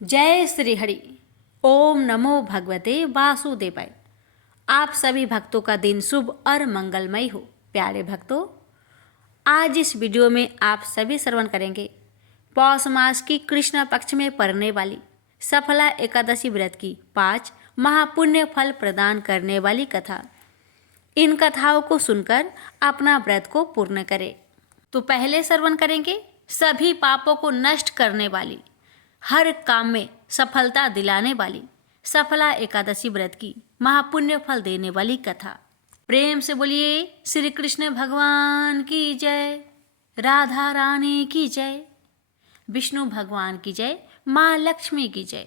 जय श्री हरि। ओम नमो भगवते वासुदेवाय। आप सभी भक्तों का दिन शुभ और मंगलमय हो। प्यारे भक्तों, आज इस वीडियो में आप सभी श्रवण करेंगे पौष मास की कृष्ण पक्ष में पड़ने वाली सफला एकादशी व्रत की 5 महापुण्य फल प्रदान करने वाली कथा। इन कथाओं को सुनकर अपना व्रत को पूर्ण करें। तो पहले श्रवण करेंगे सभी पापों को नष्ट करने वाली, हर काम में सफलता दिलाने वाली सफला एकादशी व्रत की महापुण्य फल देने वाली कथा। प्रेम से बोलिए श्री कृष्ण भगवान की जय, राधा रानी की जय, विष्णु भगवान की जय, माँ लक्ष्मी की जय।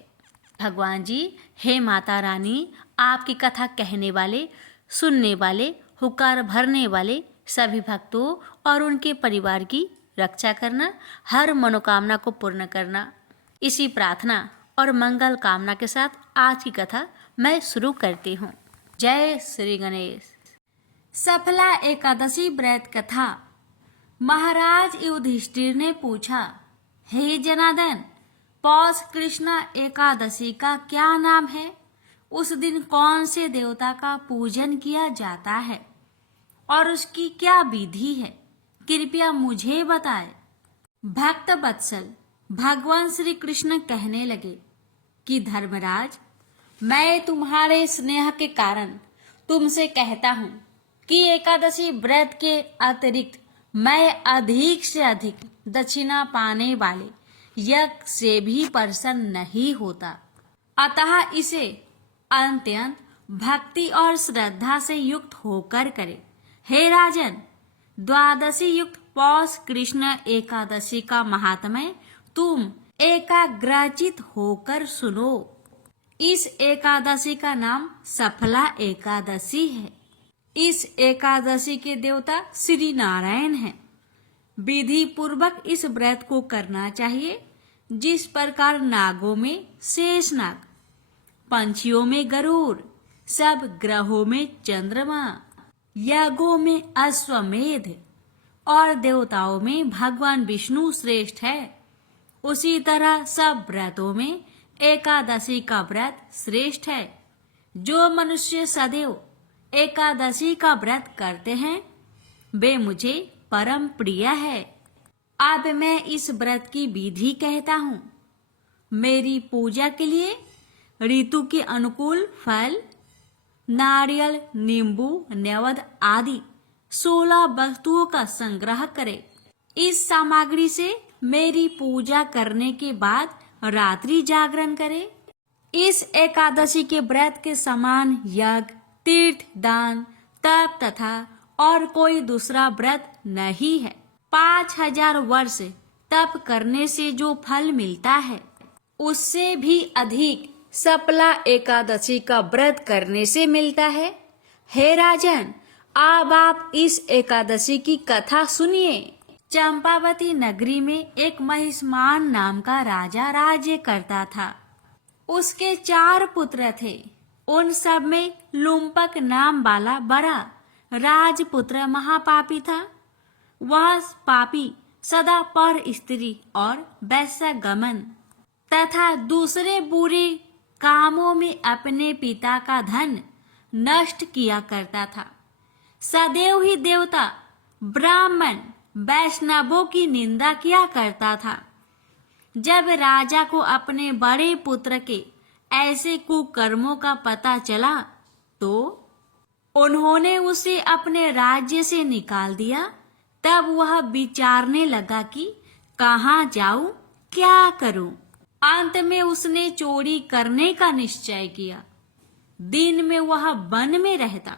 भगवान जी, हे माता रानी, आपकी कथा कहने वाले, सुनने वाले, हुकार भरने वाले सभी भक्तों और उनके परिवार की रक्षा करना, हर मनोकामना को पूर्ण करना। इसी प्रार्थना और मंगल कामना के साथ आज की कथा मैं शुरू करती हूँ। जय श्री गणेश। सफला एकादशी व्रत कथा। महाराज युधिष्ठिर ने पूछा, हे जनार्दन, पौष कृष्ण एकादशी का क्या नाम है? उस दिन कौन से देवता का पूजन किया जाता है और उसकी क्या विधि है? कृपया मुझे बताएं। भक्त वत्सल भगवान श्री कृष्ण कहने लगे कि धर्मराज, मैं तुम्हारे स्नेह के कारण तुमसे कहता हूँ कि एकादशी व्रत के अतिरिक्त मैं अधिक से अधिक दक्षिणा पाने वाले यज्ञ से भी प्रसन्न नहीं होता। अतः इसे अत्यंत भक्ति और श्रद्धा से युक्त होकर करे। हे राजन, द्वादशी युक्त पौष कृष्ण एकादशी का महात्म्य तुम एकाग्रचित होकर सुनो। इस एकादशी का नाम सफला एकादशी है। इस एकादशी के देवता श्री नारायण हैं। विधि पूर्वक इस व्रत को करना चाहिए। जिस प्रकार नागों में शेषनाग, पंछियों में गरुड़, सब ग्रहों में चंद्रमा, यज्ञों में अश्वमेध और देवताओं में भगवान विष्णु श्रेष्ठ है, उसी तरह सब व्रतों में एकादशी का व्रत श्रेष्ठ है। जो मनुष्य सदैव एकादशी का व्रत करते हैं वे मुझे परम प्रिय है। अब मैं इस व्रत की विधि कहता हूँ। मेरी पूजा के लिए ऋतु के अनुकूल फल, नारियल, नींबू, नैवेद्य आदि 16 वस्तुओं का संग्रह करें। इस सामग्री से मेरी पूजा करने के बाद रात्रि जागरण करें। इस एकादशी के व्रत के समान यज्ञ, तीर्थ, दान, तप तथा और कोई दूसरा व्रत नहीं है। 5000 वर्ष तप करने से जो फल मिलता है उससे भी अधिक सफला एकादशी का व्रत करने से मिलता है। हे राजन, अब आप इस एकादशी की कथा सुनिए। चंपावती नगरी में एक महिष्मान नाम का राजा राज्य करता था। उसके 4 पुत्र थे। उन सब में लुम्पक नाम वाला बड़ा राजपुत्र महापापी था। वह पापी सदा पर स्त्री और वैश्यगमन तथा दूसरे बुरे कामों में अपने पिता का धन नष्ट किया करता था। सदैव ही देवता, ब्राह्मण, वैष्णवों की निंदा किया करता था। जब राजा को अपने बड़े पुत्र के ऐसे कुकर्मों का पता चला तो उन्होंने उसे अपने राज्य से निकाल दिया। तब वह विचारने लगा कि कहाँ जाऊं, क्या करूं। अंत में उसने चोरी करने का निश्चय किया। दिन में वह वन में रहता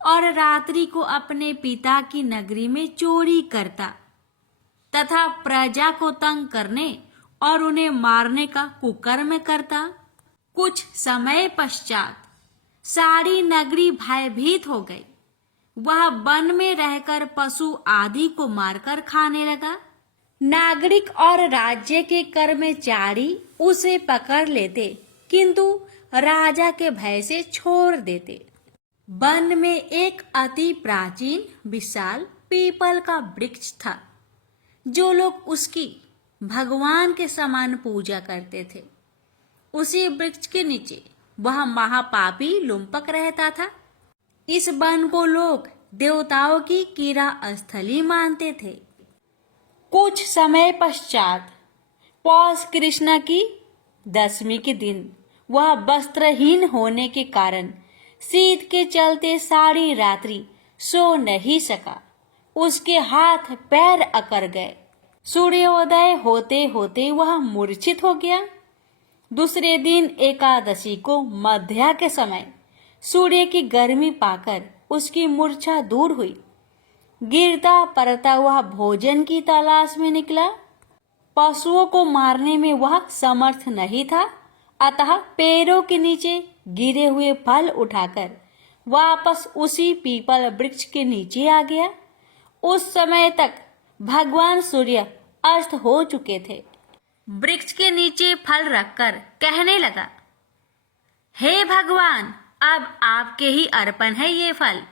और रात्रि को अपने पिता की नगरी में चोरी करता तथा प्रजा को तंग करने और उन्हें मारने का कुकर्म करता। कुछ समय पश्चात सारी नगरी भयभीत हो गई। वह वन में रहकर पशु आदि को मारकर खाने लगा। नागरिक और राज्य के कर्मचारी उसे पकड़ लेते किंतु राजा के भय से छोड़ देते। वन में एक अति प्राचीन विशाल पीपल का वृक्ष था। जो लोग उसकी भगवान के समान पूजा करते थे। उसी वृक्ष के नीचे वह महापापी लुम्पक रहता था। इस वन को लोग देवताओं की कीड़ा स्थली मानते थे। कुछ समय पश्चात पौष कृष्ण की दशमी के दिन वह वस्त्रहीन होने के कारण शीत के चलते सारी रात्रि सो नहीं सका। उसके हाथ पैर अकड़ गए। सूर्योदय होते होते वह मूर्छित हो गया। दूसरे दिन एकादशी को मध्या के समय सूर्य की गर्मी पाकर उसकी मूर्छा दूर हुई। गिरता पड़ता वह भोजन की तलाश में निकला। पशुओं को मारने में वह समर्थ नहीं था, अतः पैरों के नीचे गिरे हुए फल उठाकर वापस उसी पीपल वृक्ष के नीचे आ गया। उस समय तक भगवान सूर्य अस्त हो चुके थे। वृक्ष के नीचे फल रखकर कहने लगा, हे भगवान, अब आपके ही अर्पण है ये फल,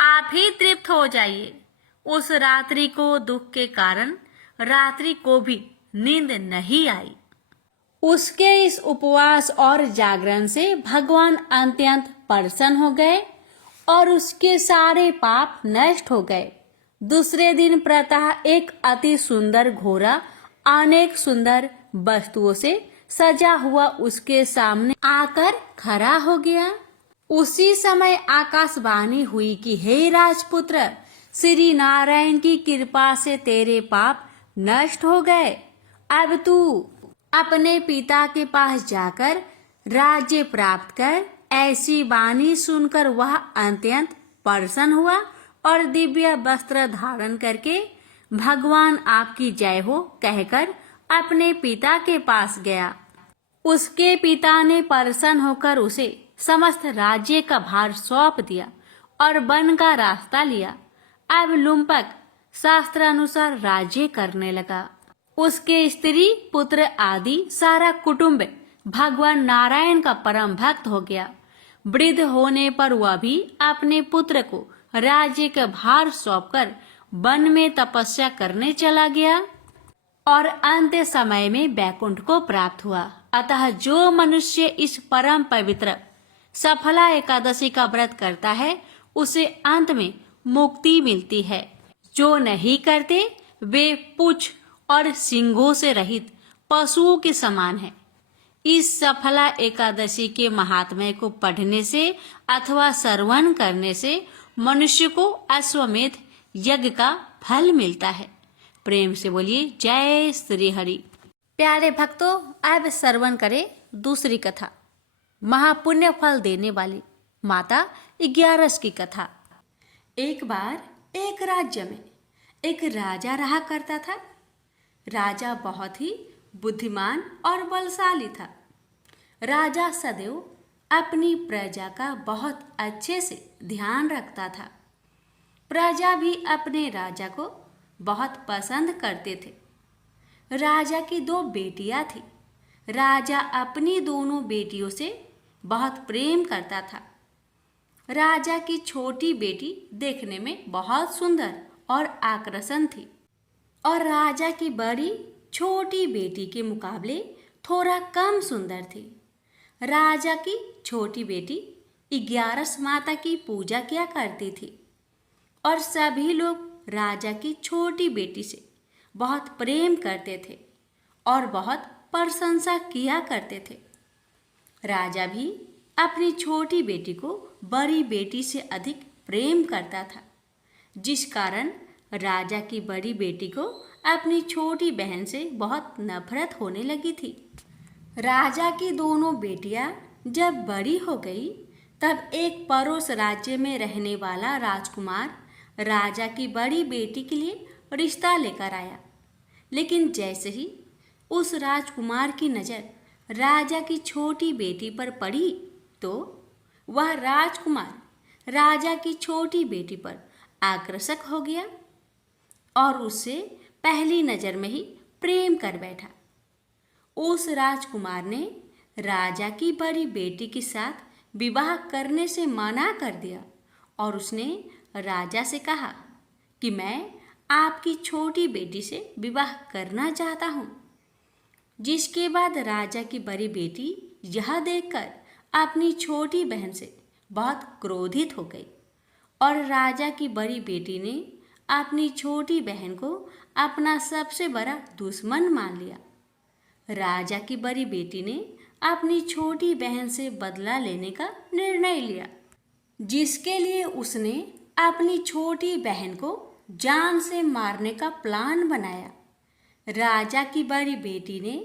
आप ही तृप्त हो जाइए। उस रात्रि को दुख के कारण रात्रि को भी नींद नहीं आई। उसके इस उपवास और जागरण से भगवान अत्यंत प्रसन्न हो गए और उसके सारे पाप नष्ट हो गए। दूसरे दिन प्रातः एक अति सुंदर घोड़ा अनेक सुंदर वस्तुओं से सजा हुआ उसके सामने आकर खड़ा हो गया। उसी समय आकाशवाणी हुई कि हे राजपुत्र, श्री नारायण की कृपा से तेरे पाप नष्ट हो गए। अब तू अपने पिता के पास जाकर राज्य प्राप्त कर। ऐसी वाणी सुनकर वह अत्यंत प्रसन्न हुआ और दिव्य वस्त्र धारण करके भगवान आपकी जय हो कहकर अपने पिता के पास गया। उसके पिता ने प्रसन्न होकर उसे समस्त राज्य का भार सौंप दिया और वन का रास्ता लिया। अब लुम्पक शास्त्रानुसार राज्य करने लगा। उसके स्त्री पुत्र आदि सारा कुटुंब भगवान नारायण का परम भक्त हो गया। वृद्ध होने पर वह भी अपने पुत्र को राज्य का भार सौंपकर वन में तपस्या करने चला गया और अंत समय में वैकुंठ को प्राप्त हुआ। अतः जो मनुष्य इस परम पवित्र सफला एकादशी का व्रत करता है उसे अंत में मुक्ति मिलती है। जो नहीं करते वे पूंछ और सींगों से रहित पशुओं के समान है। इस सफला एकादशी के महात्म्य को पढ़ने से अथवा श्रवण करने से मनुष्य को अश्वमेध यज्ञ का फल मिलता है। प्रेम से बोलिए जय श्री हरि। प्यारे भक्तों, अब श्रवण करें दूसरी कथा, महापुण्य फल देने वाली माता ग्यारस की कथा। एक बार एक राज्य में एक राजा रहा करता था। राजा बहुत ही बुद्धिमान और बलशाली था। राजा सदैव अपनी प्रजा का बहुत अच्छे से ध्यान रखता था। प्रजा भी अपने राजा को बहुत पसंद करते थे। राजा की 2 बेटियां थी। राजा अपनी दोनों बेटियों से बहुत प्रेम करता था। राजा की छोटी बेटी देखने में बहुत सुंदर और आकर्षण थी और राजा की बड़ी छोटी बेटी के मुकाबले थोड़ा कम सुंदर थी। राजा की छोटी बेटी 11 माता की पूजा किया करती थी और सभी लोग राजा की छोटी बेटी से बहुत प्रेम करते थे और बहुत प्रशंसा किया करते थे। राजा भी अपनी छोटी बेटी को बड़ी बेटी से अधिक प्रेम करता था, जिस कारण राजा की बड़ी बेटी को अपनी छोटी बहन से बहुत नफरत होने लगी थी। राजा की दोनों बेटियां जब बड़ी हो गई तब एक पड़ोस राज्य में रहने वाला राजकुमार राजा की बड़ी बेटी के लिए रिश्ता लेकर आया। लेकिन जैसे ही उस राजकुमार की नज़र राजा की छोटी बेटी पर पड़ी तो वह राजकुमार राजा की छोटी बेटी पर आकर्षक हो गया और उससे पहली नज़र में ही प्रेम कर बैठा। उस राजकुमार ने राजा की बड़ी बेटी के साथ विवाह करने से मना कर दिया और उसने राजा से कहा कि मैं आपकी छोटी बेटी से विवाह करना चाहता हूँ। जिसके बाद राजा की बड़ी बेटी यह देखकर अपनी छोटी बहन से बहुत क्रोधित हो गई और राजा की बड़ी बेटी ने अपनी छोटी बहन को अपना सबसे बड़ा दुश्मन मान लिया। राजा की बड़ी बेटी ने अपनी छोटी बहन से बदला लेने का निर्णय लिया, जिसके लिए उसने अपनी छोटी बहन को जान से मारने का प्लान बनाया। राजा की बड़ी बेटी ने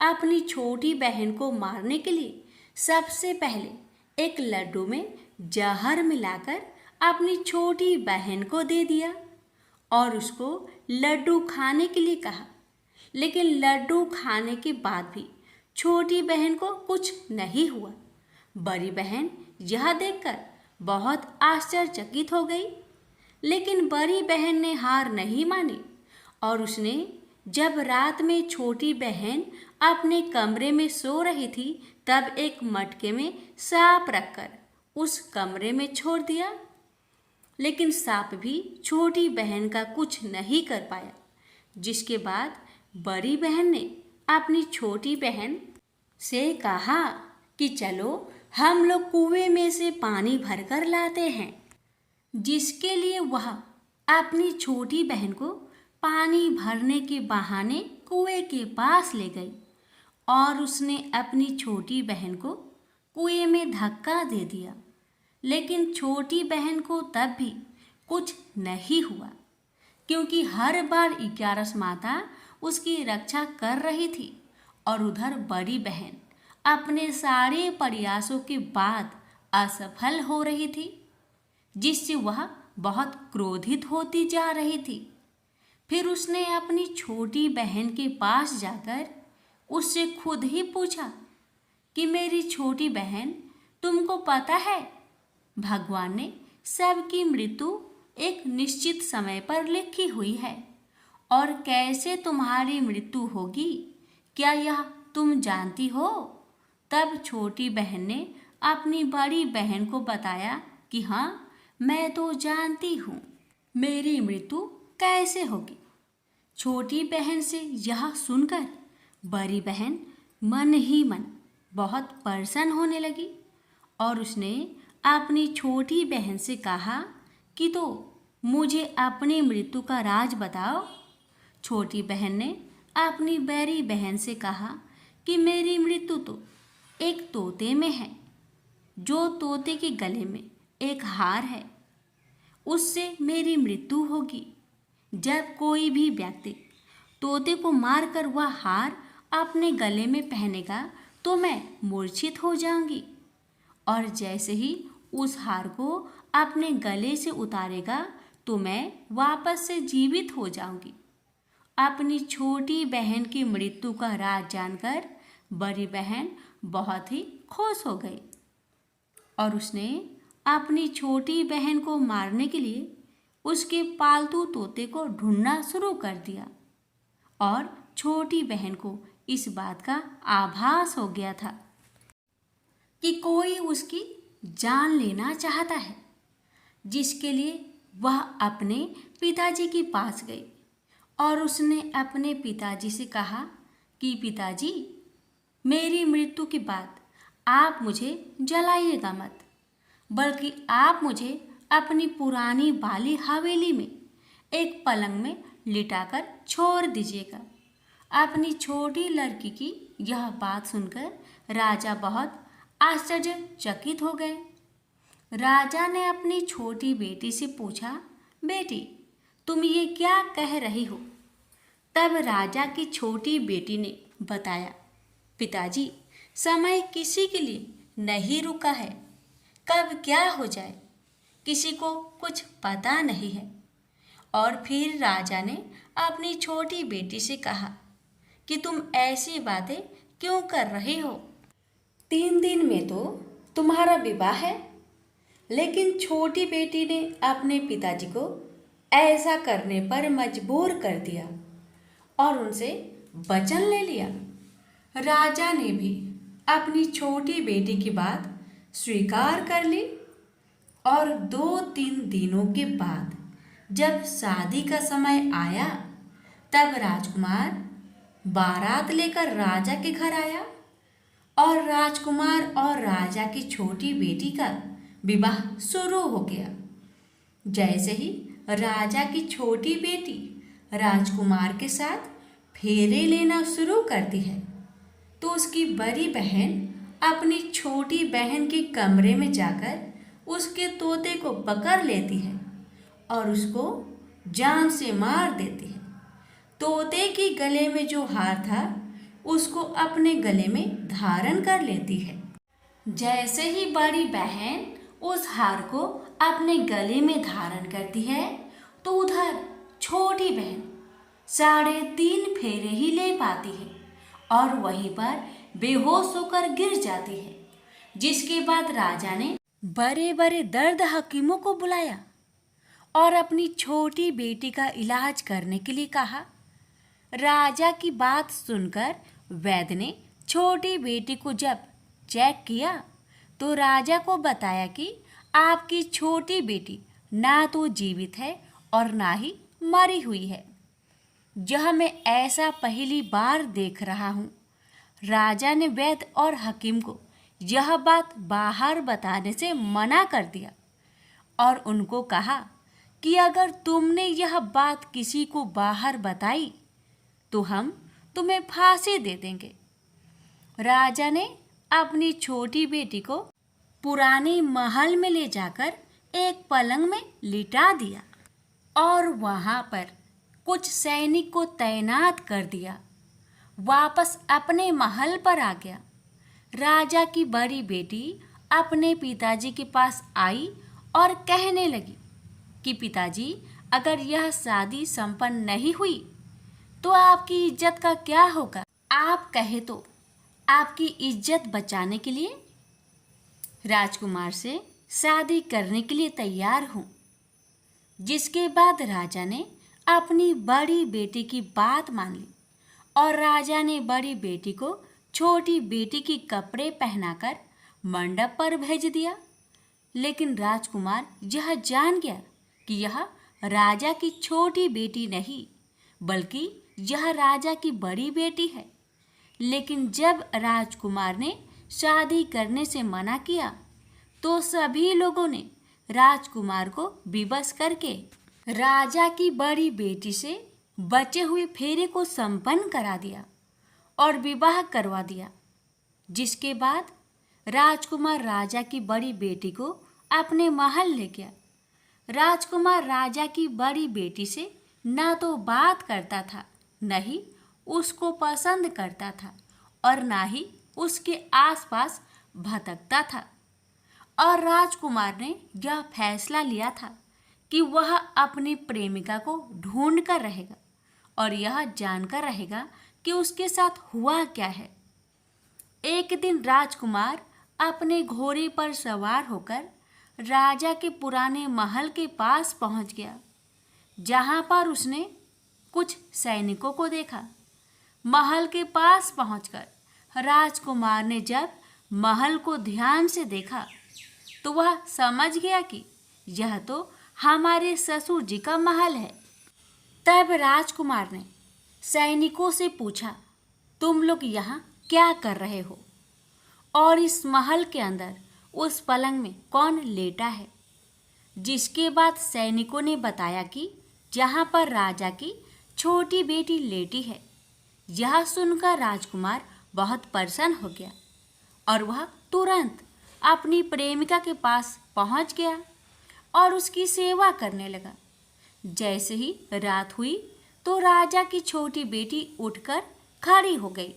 अपनी छोटी बहन को मारने के लिए सबसे पहले एक लड्डू में जहर मिलाकर अपनी छोटी बहन को दे दिया और उसको लड्डू खाने के लिए कहा। लेकिन लड्डू खाने के बाद भी छोटी बहन को कुछ नहीं हुआ। बड़ी बहन यह देखकर बहुत आश्चर्यचकित हो गई, लेकिन बड़ी बहन ने हार नहीं मानी और उसने जब रात में छोटी बहन अपने कमरे में सो रही थी तब एक मटके में सांप रखकर उस कमरे में छोड़ दिया। लेकिन सांप भी छोटी बहन का कुछ नहीं कर पाया, जिसके बाद बड़ी बहन ने अपनी छोटी बहन से कहा कि चलो हम लोग कुएं में से पानी भरकर लाते हैं, जिसके लिए वह अपनी छोटी बहन को पानी भरने के बहाने कुएं के पास ले गई और उसने अपनी छोटी बहन को कुएं में धक्का दे दिया। लेकिन छोटी बहन को तब भी कुछ नहीं हुआ, क्योंकि हर बार 11 माता उसकी रक्षा कर रही थी और उधर बड़ी बहन अपने सारे प्रयासों के बाद असफल हो रही थी, जिससे वह बहुत क्रोधित होती जा रही थी। फिर उसने अपनी छोटी बहन के पास जाकर उससे खुद ही पूछा कि मेरी छोटी बहन, तुमको पता है भगवान ने सबकी मृत्यु एक निश्चित समय पर लिखी हुई है और कैसे तुम्हारी मृत्यु होगी, क्या यह तुम जानती हो? तब छोटी बहन ने अपनी बड़ी बहन को बताया कि हाँ, मैं तो जानती हूँ मेरी मृत्यु कैसे होगी। छोटी बहन से यह सुनकर बड़ी बहन मन ही मन बहुत प्रसन्न होने लगी और उसने अपनी छोटी बहन से कहा कि तो मुझे अपनी मृत्यु का राज बताओ। छोटी बहन ने अपनी बड़ी बहन से कहा कि मेरी मृत्यु तो एक तोते में है, जो तोते के गले में एक हार है, उससे मेरी मृत्यु होगी। जब कोई भी व्यक्ति तोते को मारकर वह हार अपने गले में पहनेगा तो मैं मूर्छित हो जाऊंगी, और जैसे ही उस हार को अपने गले से उतारेगा तो मैं वापस से जीवित हो जाऊंगी। अपनी छोटी बहन की मृत्यु का राज जानकर बड़ी बहन बहुत ही खुश हो गई और उसने अपनी छोटी बहन को मारने के लिए उसके पालतू तोते को ढूंढना शुरू कर दिया और छोटी बहन को इस बात का आभास हो गया था कि कोई उसकी जान लेना चाहता है, जिसके लिए वह अपने पिताजी के पास गई और उसने अपने पिताजी से कहा कि पिताजी, मेरी मृत्यु के बाद आप मुझे जलाइएगा मत, बल्कि आप मुझे अपनी पुरानी वाली हवेली में एक पलंग में लिटाकर छोड़ दीजिएगा। अपनी छोटी लड़की की यह बात सुनकर राजा बहुत आश्चर्यचकित हो गए। राजा ने अपनी छोटी बेटी से पूछा, बेटी, तुम ये क्या कह रही हो? तब राजा की छोटी बेटी ने बताया, पिताजी, समय किसी के लिए नहीं रुका है, कब क्या हो जाए किसी को कुछ पता नहीं है। और फिर राजा ने अपनी छोटी बेटी से कहा कि तुम ऐसी बातें क्यों कर रही हो? 3 दिन में तो तुम्हारा विवाह है। लेकिन छोटी बेटी ने अपने पिताजी को ऐसा करने पर मजबूर कर दिया और उनसे वचन ले लिया। राजा ने भी अपनी छोटी बेटी की बात स्वीकार कर ली और 2-3 दिनों के बाद जब शादी का समय आया तब राजकुमार बारात लेकर राजा के घर आया और राजकुमार और राजा की छोटी बेटी का विवाह शुरू हो गया। जैसे ही राजा की छोटी बेटी राजकुमार के साथ फेरे लेना शुरू करती है तो उसकी बड़ी बहन अपनी छोटी बहन के कमरे में जाकर उसके तोते को पकड़ लेती है और उसको जान से मार देती है। तोते के गले में जो हार था उसको अपने गले में धारण कर लेती है। जैसे ही बड़ी बहन उस हार को अपने गले में धारण करती है तो उधर छोटी बहन 3.5 फेरे ही ले पाती है और वहीं पर बेहोश होकर गिर जाती है। जिसके बाद राजा ने बड़े बड़े दर्द हकीमों को बुलाया और अपनी छोटी बेटी का इलाज करने के लिए कहा। राजा की बात सुनकर वैद्य ने छोटी बेटी को जब चेक किया तो राजा को बताया कि आपकी छोटी बेटी ना तो जीवित है और ना ही मरी हुई है। यह मैं ऐसा पहली बार देख रहा हूँ। राजा ने वैद्य और हकीम को यह बात बाहर बताने से मना कर दिया और उनको कहा कि अगर तुमने यह बात किसी को बाहर बताई तो हम तुम्हें फांसी दे देंगे। राजा ने अपनी छोटी बेटी को पुराने महल में ले जाकर एक पलंग में लिटा दिया और वहाँ पर कुछ सैनिक को तैनात कर दिया। वापस अपने महल पर आ गया। राजा की बड़ी बेटी अपने पिताजी के पास आई और कहने लगी कि पिताजी, अगर यह शादी संपन्न नहीं हुई तो आपकी इज्जत का क्या होगा? आप कहे तो आपकी इज्जत बचाने के लिए राजकुमार से शादी करने के लिए तैयार हूँ। जिसके बाद राजा ने अपनी बड़ी बेटी की बात मान ली और राजा ने बड़ी बेटी को छोटी बेटी की कपड़े पहनाकर मंडप पर भेज दिया। लेकिन राजकुमार यह जान गया कि यह राजा की छोटी बेटी नहीं बल्कि यह राजा की बड़ी बेटी है। लेकिन जब राजकुमार ने शादी करने से मना किया तो सभी लोगों ने राजकुमार को विवश करके राजा की बड़ी बेटी से बचे हुए फेरे को संपन्न करा दिया और विवाह करवा दिया। जिसके बाद राजकुमार राजा की बड़ी बेटी को अपने महल ले गया। राजकुमार राजा की बड़ी बेटी से ना तो बात करता था, न ही उसको पसंद करता था और ना ही उसके आसपास भटकता था। और राजकुमार ने यह फैसला लिया था कि वह अपनी प्रेमिका को ढूंढ कर रहेगा और यह जानकर रहेगा कि उसके साथ हुआ क्या है। एक दिन राजकुमार अपने घोड़े पर सवार होकर राजा के पुराने महल के पास पहुंच गया, जहां पर उसने कुछ सैनिकों को देखा। महल के पास पहुंचकर राजकुमार ने जब महल को ध्यान से देखा तो वह समझ गया कि यह तो हमारे ससुर जी का महल है। तब राजकुमार ने सैनिकों से पूछा, तुम लोग यहाँ क्या कर रहे हो और इस महल के अंदर उस पलंग में कौन लेटा है? जिसके बाद सैनिकों ने बताया कि जहाँ पर राजा की छोटी बेटी लेटी है। यह सुनकर राजकुमार बहुत प्रसन्न हो गया और वह तुरंत अपनी प्रेमिका के पास पहुंच गया और उसकी सेवा करने लगा। जैसे ही रात हुई तो राजा की छोटी बेटी उठकर खड़ी हो गई।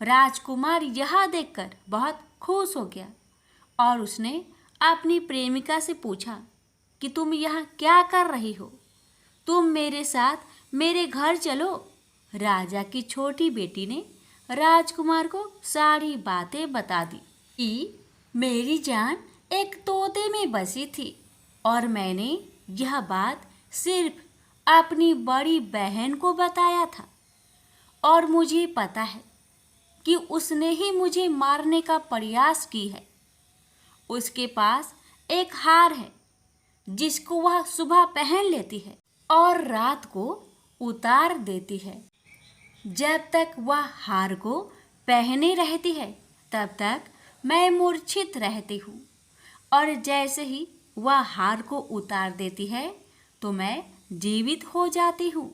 राजकुमार यह देखकर बहुत खुश हो गया और उसने अपनी प्रेमिका से पूछा कि तुम यहाँ क्या कर रही हो? तुम मेरे साथ मेरे घर चलो। राजा की छोटी बेटी ने राजकुमार को सारी बातें बता दी कि मेरी जान एक तोते में बसी थी और मैंने यह बात सिर्फ अपनी बड़ी बहन को बताया था और मुझे पता है कि उसने ही मुझे मारने का प्रयास की है। उसके पास एक हार है जिसको वह सुबह पहन लेती है और रात को उतार देती है। जब तक वह हार को पहने रहती है तब तक मैं मूर्छित रहती हूँ, और जैसे ही वह हार को उतार देती है तो मैं जीवित हो जाती हूँ।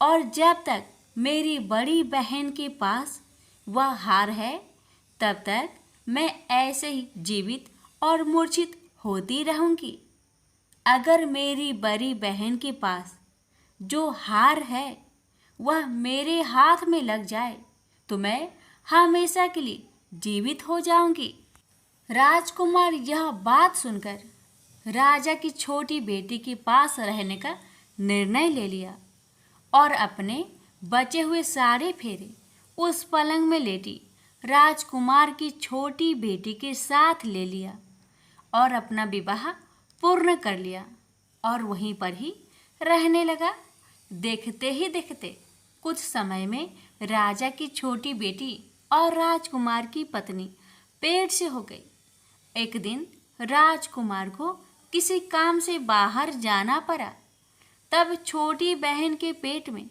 और जब तक मेरी बड़ी बहन के पास वह हार है तब तक मैं ऐसे ही जीवित और मूर्छित होती रहूँगी। अगर मेरी बड़ी बहन के पास जो हार है वह मेरे हाथ में लग जाए तो मैं हमेशा के लिए जीवित हो जाऊंगी। राजकुमार यह बात सुनकर राजा की छोटी बेटी के पास रहने का निर्णय ले लिया और अपने बचे हुए सारे फेरे उस पलंग में लेटी राजकुमार की छोटी बेटी के साथ ले लिया और अपना विवाह पूर्ण कर लिया और वहीं पर ही रहने लगा। देखते ही देखते कुछ समय में राजा की छोटी बेटी और राजकुमार की पत्नी पेट से हो गई। एक दिन राजकुमार को किसी काम से बाहर जाना पड़ा। तब छोटी बहन के पेट में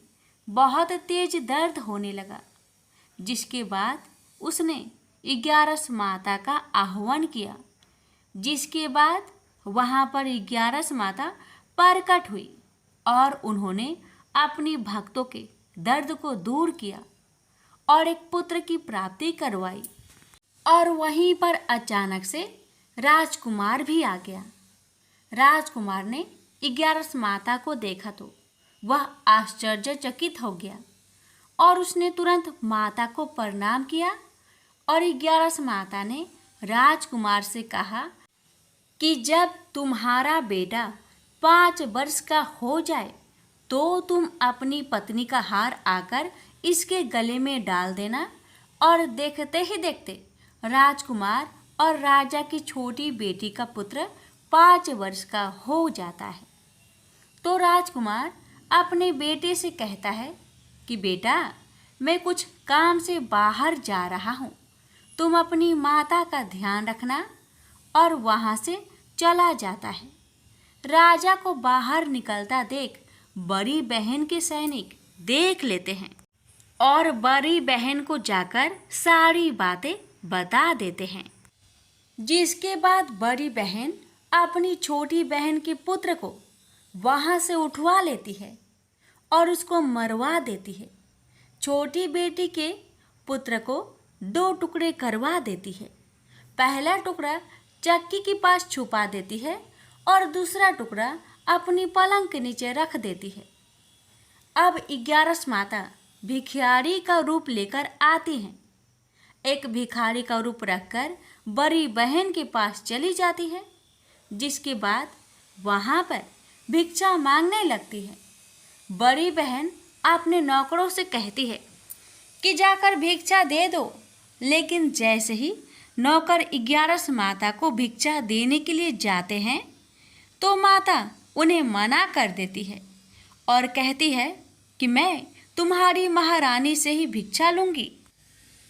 बहुत तेज दर्द होने लगा, जिसके बाद उसने 11 माता का आह्वान किया। जिसके बाद वहाँ पर 11 माता प्रकट हुई और उन्होंने अपनी भक्तों के दर्द को दूर किया और एक पुत्र की प्राप्ति करवाई। और वहीं पर अचानक से राजकुमार भी आ गया। राजकुमार ने 11 माता को देखा तो वह आश्चर्यचकित हो गया और उसने तुरंत माता को प्रणाम किया। और 11 माता ने राजकुमार से कहा कि जब तुम्हारा बेटा 5 वर्ष का हो जाए तो तुम अपनी पत्नी का हार आकर इसके गले में डाल देना। और देखते ही देखते राजकुमार और राजा की छोटी बेटी का पुत्र 5 वर्ष का हो जाता है। तो राजकुमार अपने बेटे से कहता है कि बेटा, मैं कुछ काम से बाहर जा रहा हूँ, तुम अपनी माता का ध्यान रखना। और वहाँ से चला जाता है। राजा को बाहर निकलता देख बड़ी बहन के सैनिक देख लेते हैं और बड़ी बहन को जाकर सारी बातें बता देते हैं। जिसके बाद बड़ी बहन अपनी छोटी बहन के पुत्र को वहाँ से उठवा लेती है और उसको मरवा देती है। छोटी बेटी के पुत्र को 2 टुकड़े करवा देती है। पहला टुकड़ा चक्की के पास छुपा देती है और दूसरा टुकड़ा अपनी पलंग के नीचे रख देती है। अब 11 माता भिखारी का रूप लेकर आती हैं। एक भिखारी का रूप रखकर बड़ी बहन के पास चली जाती है। जिसके बाद वहाँ पर भिक्षा मांगने लगती है। बड़ी बहन अपने नौकरों से कहती है कि जाकर भिक्षा दे दो, लेकिन जैसे ही नौकर 11 माता को भिक्षा देने के लिए जाते हैं तो माता उन्हें मना कर देती है और कहती है कि मैं तुम्हारी महारानी से ही भिक्षा लूँगी।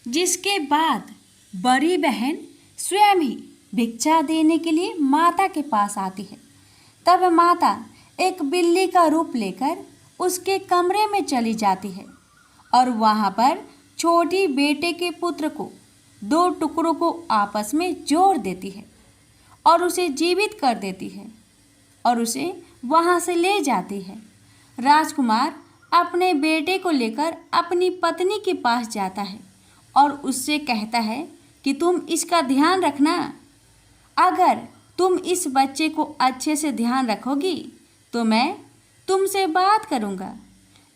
जिसके बाद बड़ी बहन स्वयं ही भिक्षा देने के लिए माता के पास आती है। तब माता एक बिल्ली का रूप लेकर उसके कमरे में चली जाती है और वहाँ पर छोटी बेटे के पुत्र को 2 टुकड़ों को आपस में जोड़ देती है और उसे जीवित कर देती है और उसे वहाँ से ले जाती है। राजकुमार अपने बेटे को लेकर अपनी पत्नी के पास जाता है और उससे कहता है कि तुम इसका ध्यान रखना। अगर तुम इस बच्चे को अच्छे से ध्यान रखोगी तो मैं तुमसे बात करूँगा।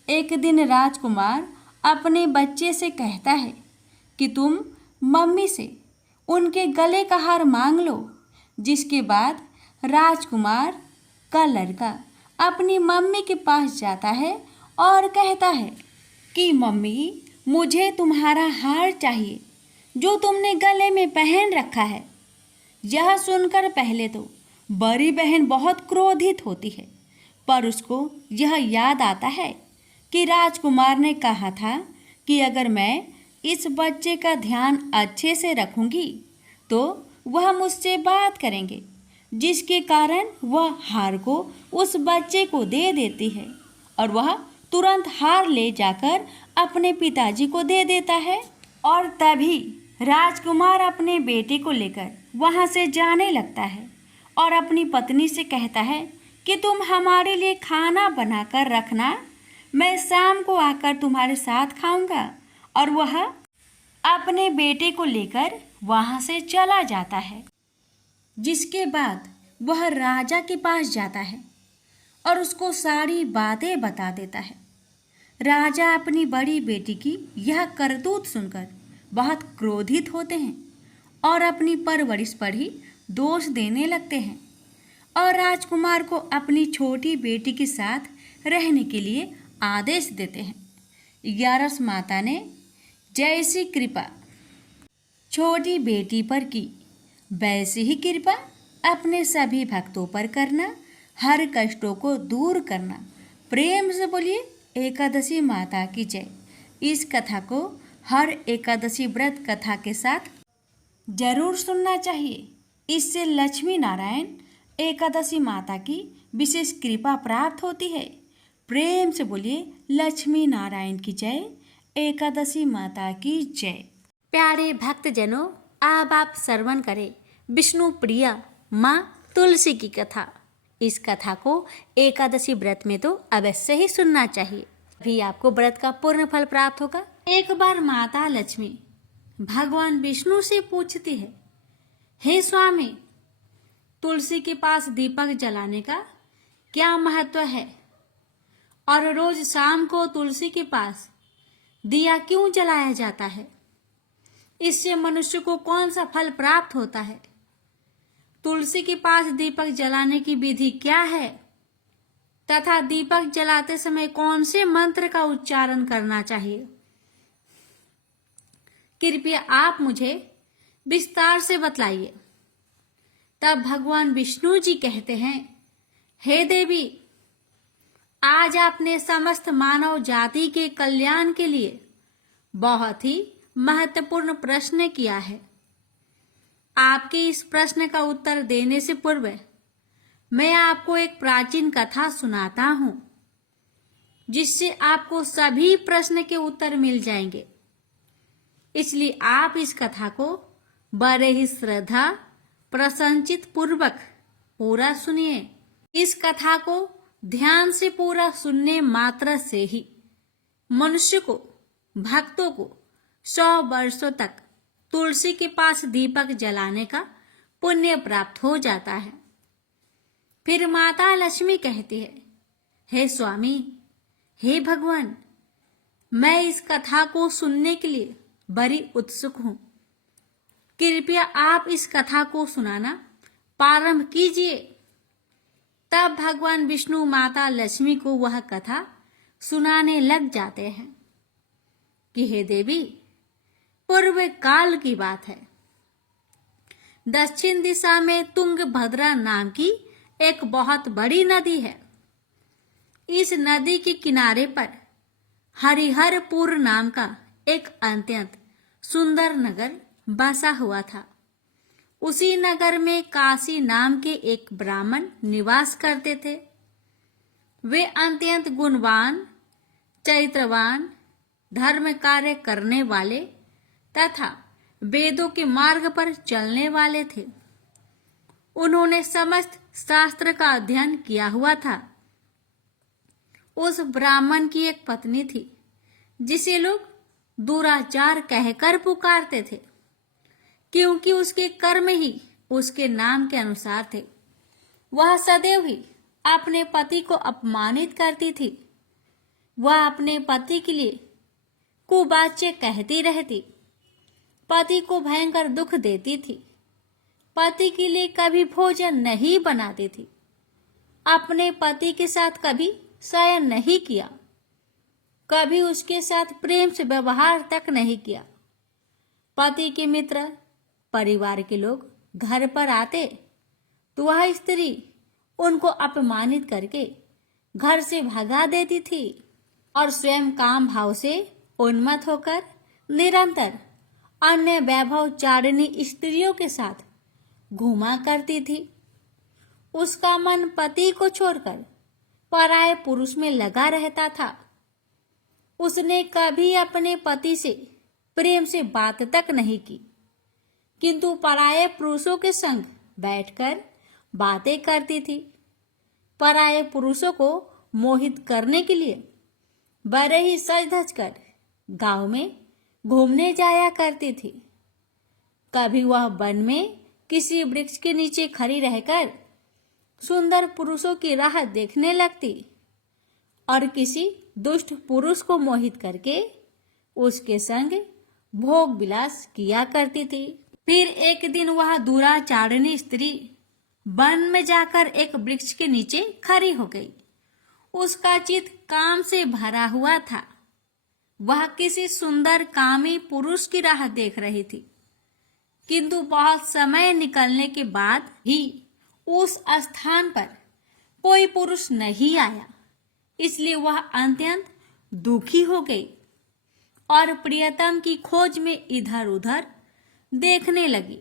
एक दिन राजकुमार अपने बच्चे से कहता है कि तुम मम्मी से उनके गले का हार मांग लो। जिसके बाद राजकुमार का लड़का अपनी मम्मी के पास जाता है और कहता है कि मम्मी, मुझे तुम्हारा हार चाहिए जो तुमने गले में पहन रखा है। यह सुनकर पहले तो बड़ी बहन बहुत क्रोधित होती है, पर उसको यह याद आता है कि राजकुमार ने कहा था कि अगर मैं इस बच्चे का ध्यान अच्छे से रखूंगी तो वह मुझसे बात करेंगे, जिसके कारण वह हार को उस बच्चे को दे देती है और वह तुरंत हार ले जाकर अपने पिताजी को दे देता है और तभी राजकुमार अपने बेटे को लेकर वहाँ से जाने लगता है और अपनी पत्नी से कहता है कि तुम हमारे लिए खाना बनाकर रखना, मैं शाम को आकर तुम्हारे साथ खाऊंगा। और वह अपने बेटे को लेकर वहाँ से चला जाता है। जिसके बाद वह राजा के पास जाता है और उसको सारी बातें बता देता है। राजा अपनी बड़ी बेटी की यह करतूत सुनकर बहुत क्रोधित होते हैं और अपनी परवरिश पर ही दोष देने लगते हैं और राजकुमार को अपनी छोटी बेटी के साथ रहने के लिए आदेश देते हैं। 11 माता ने जैसी कृपा छोटी बेटी पर की, वैसी ही कृपा अपने सभी भक्तों पर करना, हर कष्टों को दूर करना। प्रेम से बोलिए एकादशी माता की जय। इस कथा को हर एकादशी व्रत कथा के साथ जरूर सुनना चाहिए। इससे लक्ष्मी नारायण एकादशी माता की विशेष कृपा प्राप्त होती है। प्रेम से बोलिए लक्ष्मी नारायण की जय, एकादशी माता की जय। प्यारे भक्तजनों, अब आप श्रवण करें विष्णु प्रिया माँ तुलसी की कथा। इस कथा को एकादशी व्रत में तो अवश्य ही सुनना चाहिए, भी आपको व्रत का पूर्ण फल प्राप्त होगा। एक बार माता लक्ष्मी भगवान विष्णु से पूछती है, हे स्वामी, तुलसी के पास दीपक जलाने का क्या महत्व है और रोज शाम को तुलसी के पास दिया क्यों जलाया जाता है? इससे मनुष्य को कौन सा फल प्राप्त होता है? तुलसी के पास दीपक जलाने की विधि क्या है तथा दीपक जलाते समय कौन से मंत्र का उच्चारण करना चाहिए? कृपया आप मुझे विस्तार से बतलाइए। तब भगवान विष्णु जी कहते हैं, हे देवी, आज आपने समस्त मानव जाति के कल्याण के लिए बहुत ही महत्वपूर्ण प्रश्न किया है। आपके इस प्रश्न का उत्तर देने से पूर्व मैं आपको एक प्राचीन कथा सुनाता हूं, जिससे आपको सभी प्रश्न के उत्तर मिल जाएंगे। इसलिए आप इस कथा को बड़े ही श्रद्धा प्रसन्नचित पूर्वक पूरा सुनिए। इस कथा को ध्यान से पूरा सुनने मात्र से ही मनुष्य को, भक्तों को 100 वर्षों तक तुलसी के पास दीपक जलाने का पुण्य प्राप्त हो जाता है। फिर माता लक्ष्मी कहती है, हे स्वामी, हे भगवान, मैं इस कथा को सुनने के लिए बड़ी उत्सुक हूं। कृपया आप इस कथा को सुनाना प्रारंभ कीजिए। तब भगवान विष्णु माता लक्ष्मी को वह कथा सुनाने लग जाते हैं कि हे देवी, पूर्व काल की बात है। दक्षिण दिशा में तुंगभद्रा नाम की एक बहुत बड़ी नदी है। इस नदी के किनारे पर हरिहरपुर नाम का एक अत्यंत सुंदर नगर बसा हुआ था। उसी नगर में काशी नाम के एक ब्राह्मण निवास करते थे। वे अत्यंत गुणवान, चरित्रवान, धर्म कार्य करने वाले तथा वेदों के मार्ग पर चलने वाले थे। उन्होंने समस्त शास्त्र का अध्ययन किया हुआ था। उस ब्राह्मण की एक पत्नी थी, जिसे लोग दुराचार कहकर पुकारते थे, क्योंकि उसके कर्म ही उसके नाम के अनुसार थे। वह सदैव ही अपने पति को अपमानित करती थी। वह अपने पति के लिए कुवाच्य कहती रहती, पति को भयंकर दुख देती थी, पति के लिए कभी भोजन नहीं बनाती थी, अपने पति के साथ कभी शयन नहीं किया, कभी उसके साथ प्रेम से व्यवहार तक नहीं किया। पति के मित्र, परिवार के लोग घर पर आते तो वह स्त्री उनको अपमानित करके घर से भगा देती थी और स्वयं काम भाव से उन्मत्त होकर निरंतर अन्य वैभवचारिणी स्त्रियों के साथ घूमा करती थी। उसका मन पति को छोड़कर पराये पुरुष में लगा रहता था। उसने कभी अपने पति से प्रेम से बात तक नहीं की, किंतु पराये पुरुषों के संग बैठकर बातें करती थी। पराये पुरुषों को मोहित करने के लिए बड़े ही सज धज कर गांव में घूमने जाया करती थी। कभी वह वन में किसी वृक्ष के नीचे खड़ी रहकर सुंदर पुरुषों की राह देखने लगती और किसी दुष्ट पुरुष को मोहित करके उसके संग भोग विलास किया करती थी। फिर एक दिन वह दुराचारिणी स्त्री वन में जाकर एक वृक्ष के नीचे खड़ी हो गई। उसका चित्त काम से भरा हुआ था। वह किसी सुंदर कामी पुरुष की राह देख रही थी, किंतु बहुत समय निकलने के बाद ही उस स्थान पर कोई पुरुष नहीं आया। इसलिए वह अत्यंत दुखी हो गई और प्रियतम की खोज में इधर उधर देखने लगी।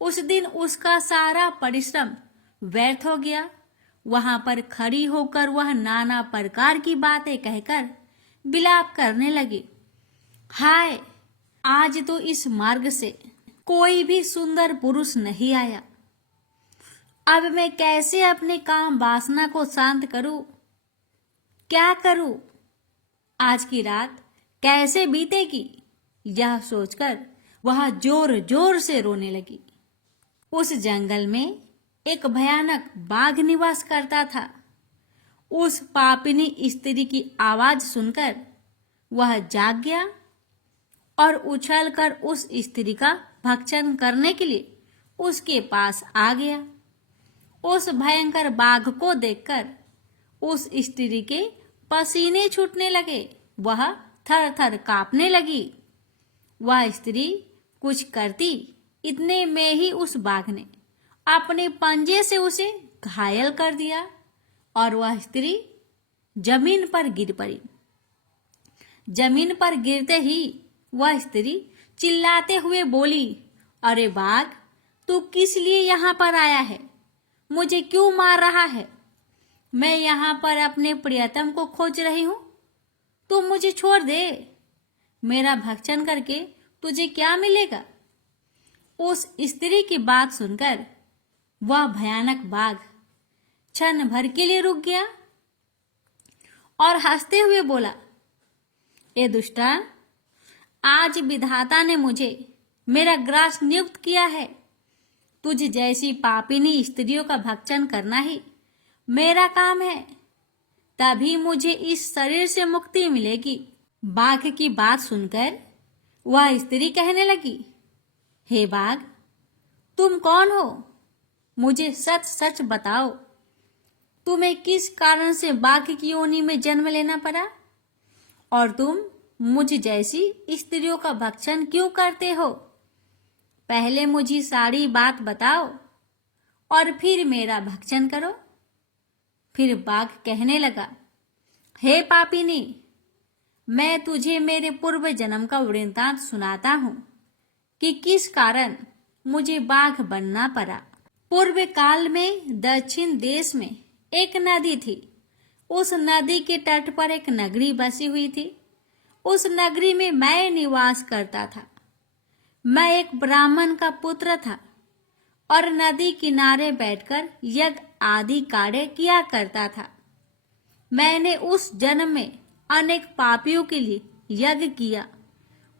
उस दिन उसका सारा परिश्रम व्यर्थ हो गया। वहां पर खड़ी होकर वह नाना प्रकार की बातें कहकर विलाप करने लगी। हाय, आज तो इस मार्ग से कोई भी सुंदर पुरुष नहीं आया। अब मैं कैसे अपने काम वासना को शांत करूं? क्या करूं? आज की रात कैसे बीतेगी? यह सोचकर वह जोर जोर से रोने लगी। उस जंगल में एक भयानक बाघ निवास करता था। उस पापिनी स्त्री की आवाज सुनकर वह जाग गया और उछलकर उस स्त्री का भक्षण करने के लिए उसके पास आ गया। उस भयंकर बाघ को देखकर उस स्त्री के पसीने छूटने लगे। वह थर थर कांपने लगी। वह स्त्री कुछ करती, इतने में ही उस बाघ ने अपने पंजे से उसे घायल कर दिया और वह स्त्री जमीन पर गिर पड़ी। जमीन पर गिरते ही वह स्त्री चिल्लाते हुए बोली, अरे बाघ, तू किस लिए यहाँ पर आया है? मुझे क्यों मार रहा है? मैं यहाँ पर अपने प्रियतम को खोज रही हूँ। तू मुझे छोड़ दे। मेरा भक्षण करके तुझे क्या मिलेगा? उस स्त्री की बात सुनकर वह भयानक बाघ क्षण भर के लिए रुक गया और हंसते हुए बोला, ए दुष्टा, आज विधाता ने मुझे मेरा ग्रास नियुक्त किया है। तुझ जैसी पापिनी स्त्रियों का भक्षण करना ही मेरा काम है। तभी मुझे इस शरीर से मुक्ति मिलेगी। बाघ की बात सुनकर वह स्त्री कहने लगी, हे बाघ, तुम कौन हो? मुझे सच सच बताओ, तुम्हें किस कारण से बाघ की योनि में जन्म लेना पड़ा और तुम मुझ जैसी स्त्रियों का भक्षण क्यों करते हो? पहले मुझे सारी बात बताओ और फिर मेरा भक्षण करो। फिर बाघ कहने लगा, हे पापिनी, मैं तुझे मेरे पूर्व जन्म का वृत्तांत सुनाता हूँ कि किस कारण मुझे बाघ बनना पड़ा। पूर्व काल में दक्षिण देश में एक नदी थी। उस नदी के तट पर एक नगरी बसी हुई थी। उस नगरी में मैं निवास करता था। मैं एक ब्राह्मण का पुत्र था और नदी किनारे बैठकर यज्ञ आदि कार्य किया करता था। मैंने उस जन्म में अनेक पापियों के लिए यज्ञ किया।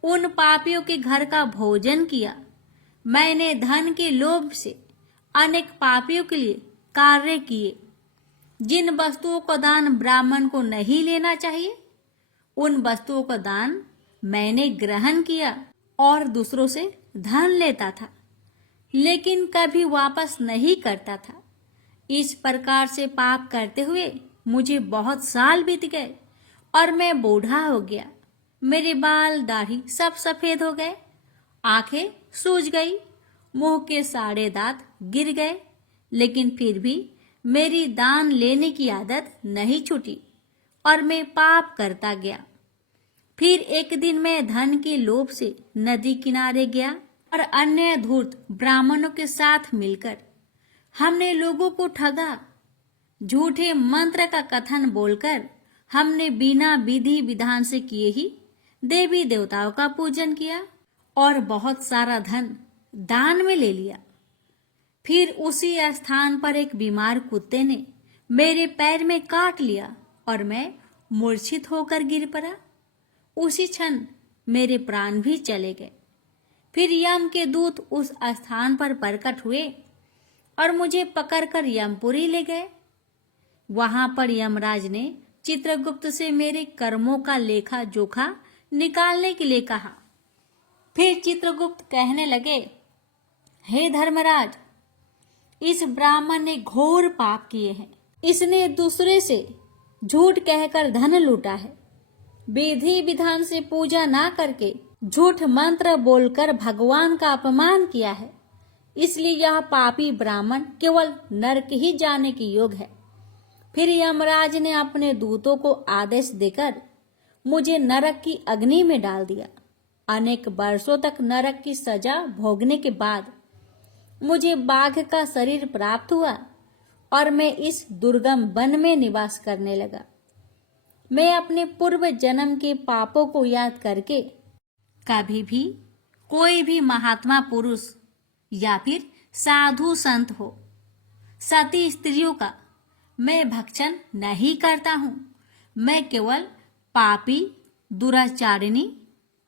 उन पापियों के घर का भोजन किया। मैंने धन के लोभ से अनेक पापियों के लिए कार्य किए। जिन वस्तुओं का दान ब्राह्मण को नहीं लेना चाहिए, उन वस्तुओं का दान मैंने ग्रहण किया और दूसरों से धन लेता था, लेकिन कभी वापस नहीं करता था। इस प्रकार से पाप करते हुए मुझे बहुत साल बीत गए और मैं बूढ़ा हो गया। मेरे बाल दाढ़ी सब सफेद हो गए, आंखें सूज गई, मुंह के सारे दांत गिर गए, लेकिन फिर भी मेरी दान लेने की आदत नहीं छूटी और मैं पाप करता गया। फिर एक दिन मैं धन के लोभ से नदी किनारे गया और अन्य धूर्त ब्राह्मणों के साथ मिलकर हमने लोगों को ठगा। झूठे मंत्र का कथन बोलकर हमने बिना विधि विधान से किए ही देवी देवताओं का पूजन किया और बहुत सारा धन दान में ले लिया। फिर उसी स्थान पर एक बीमार कुत्ते ने मेरे पैर में काट लिया और मैं मूर्छित होकर गिर पड़ा। उसी क्षण मेरे प्राण भी चले गए। फिर यम के दूत उस स्थान पर प्रकट हुए और मुझे पकड़कर यमपुरी ले गए। वहां पर यमराज ने चित्रगुप्त से मेरे कर्मों का लेखा जोखा निकालने के लिए कहा। फिर चित्रगुप्त कहने लगे, हे धर्मराज, इस ब्राह्मण ने घोर पाप किए हैं। इसने दूसरे से झूठ कहकर धन लूटा है। विधि विधान से पूजा ना करके झूठ मंत्र बोलकर भगवान का अपमान किया है। इसलिए यह पापी ब्राह्मण केवल नरक ही जाने के योग है। फिर यमराज ने अपने दूतों को आदेश देकर मुझे नरक की अग्नि में डाल दिया। अनेक वर्षों तक नरक की सजा भोगने के बाद मुझे बाघ का शरीर प्राप्त हुआ और मैं इस दुर्गम वन में निवास करने लगा। मैं अपने पूर्व जन्म के पापों को याद करके कभी भी कोई भी महात्मा पुरुष या फिर साधु संत हो, सती स्त्रियों का मैं भक्षण नहीं करता हूँ। मैं केवल पापी, दुराचारिणी